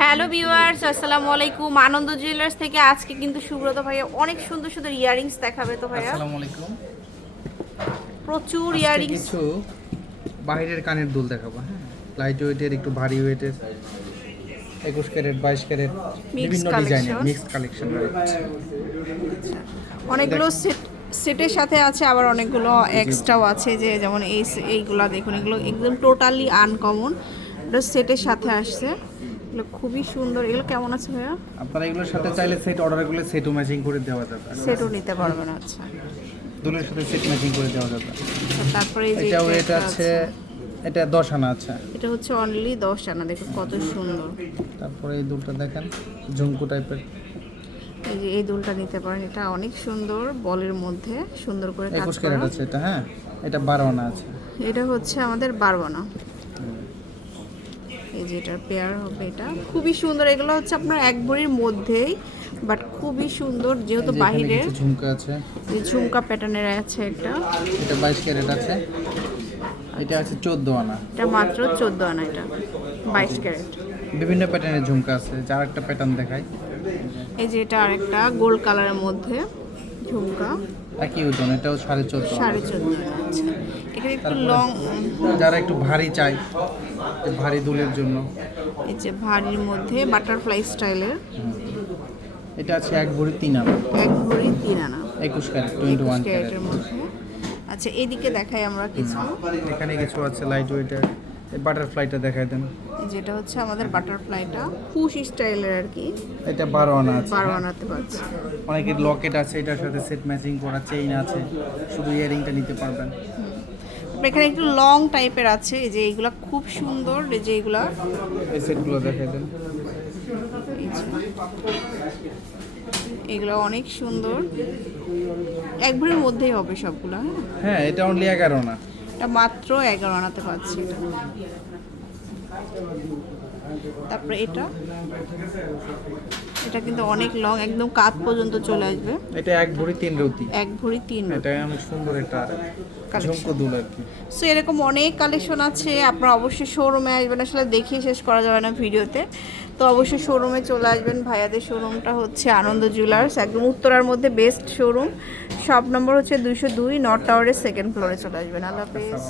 Hello viewers আসসালামু আলাইকুম। আনন্দ jewellers থেকে আজকে কিন্তু সুব্রত ভাইয়া অনেক সুন্দর সুন্দর ইয়ারিংস দেখাবে তো ভাইয়া। আসসালামু আলাইকুম। প্রচুর ইয়ারিংস কিছু বাইরের কানের দুল দেখাবো হ্যাঁ? লাইট ওয়েটের একটু ভারী ওয়েটের একুশ ক্যারেট বাইশ ক্যারেট বিভিন্ন ডিজাইনের. মিক্সড কালেকশন অনেকগুলো সেট সেটের সাথে আছে আবার অনেকগুলো এক্সট্রাও আছে যে যেমন এই এইগুলা দেখুন এগুলো একদম টোটালি আনকমন এটা সেটের সাথে আসছে। এগুলো খুবই সুন্দর। এগুলো কেমন আছে ভাইয়া? আপনারা এগুলোর সাথে চাইলে সেট অর্ডার করলে সেটও ম্যাচিং করে দেওয়া যাবে। সেটও নিতে পারবেন আচ্ছা। দুলের সাথে সেট ম্যাচিং করে দেওয়া যাবে। তারপরে এই যে এটা আছে এটা দশ আনা আছে। এটা হচ্ছে অনলি দশ আনা দেখুন কত সুন্দর। তারপরে এই দুলটা দেখেন ঝুমকু টাইপের এই যে এই দুলটা নিতে পারেন এটা অনেক সুন্দর বলের মধ্যে সুন্দর করে কাজ করা ক্যারেট আছে এটা হ্যাঁ? এটা বারো আনা আছে। এটা হচ্ছে আমাদের বারবানা এই যে এটার পেয়ার হবে এটা। খুবই সুন্দর এগুলো হচ্ছে আপনার এক ভরির মধ্যেই বাট খুবই সুন্দর যেহেতু এই বাহিরে ঝুমকা আছে। যে ঝুমকা প্যাটার্নের আছে একটা। এটা বাইশ ক্যারেট আছে। এটা আছে চোদ্দ আনা। এটা মাত্র চোদ্দ আনা এটা বাইশ ক্যারেট। বিভিন্ন প্যাটার্নের ঝুমকা আছে যার একটা প্যাটার্ন দেখাই। এই যে এটা আরেকটা গোল্ড কালারের মধ্যে। ঝুমকা। একই ওজন এটাও সাড়ে চোদ্দ। সাড়ে চোদ্দ আনা আছে এখানে একটু লং যারা একটু ভারী চাই ভারী দুলের জন্য। এই যে ভারীর মধ্যে বাটারফ্লাই স্টাইলের। এটা আছে এক ভরি তিন আনা। এক ভরি তিন আনা। একুশ ক্যারেট টোয়েন্টি ওয়ান ক্যারেট। ক্যারেটের মধ্যে। আচ্ছা এদিকে দেখাই আমরা কিছু। এখানে কিছু আছে লাইট ওয়েটের এই বাটারফ্লাইটা দেখাই দেন। যেটা হচ্ছে আমাদের বাটারফ্লাইটা পুশ স্টাইলের আর কি। এটা বারো আনা আছে বারো আনাতে পারছি অনেকের লকেট আছে এটার সাথে সেট ম্যাচিং করা চেইন আছে। শুধু ইয়ারিংটা নিতে পারবেন। এখানে একটু লং টাইপের আছে এই যে এইগুলা খুব সুন্দর এই যে এইগুলা এই সেটগুলো দেখাই দেন। এগুলো অনেক সুন্দর। এক ভরির মধ্যেই হবে সবগুলা হ্যাঁ। হ্যাঁ এটা অনলি এগারো না এটা মাত্র এগারো আনাতে পারছি। তারপরে এটা। এটা কিন্তু অনেক লং একদম কাত পর্যন্ত চলে আসবে। এটা এক ভরি তিন রুটি। এক ভরি তিন এটা অনেক সুন্দর Collection. ঝুমকো দুল আর কি। সো এরকম অনেক কালেকশন আছে আপনারা অবশ্যই শোরুমে আসবেন আসলে দেখিয়ে শেষ করা যাবে না ভিডিওতে। তো অবশ্যই শোরুমে চলে আসবেন ভাইয়াদের শোরুমটা হচ্ছে আনন্দ জুয়েলার্স একদম উত্তরার মধ্যে বেস্ট শোরুম শপ নম্বর হচ্ছে দুইশো দুই নর্থ টাওয়ারের সেকেন্ড ফ্লোরে চলে আসবেন। আল্লাহ হাফেজ।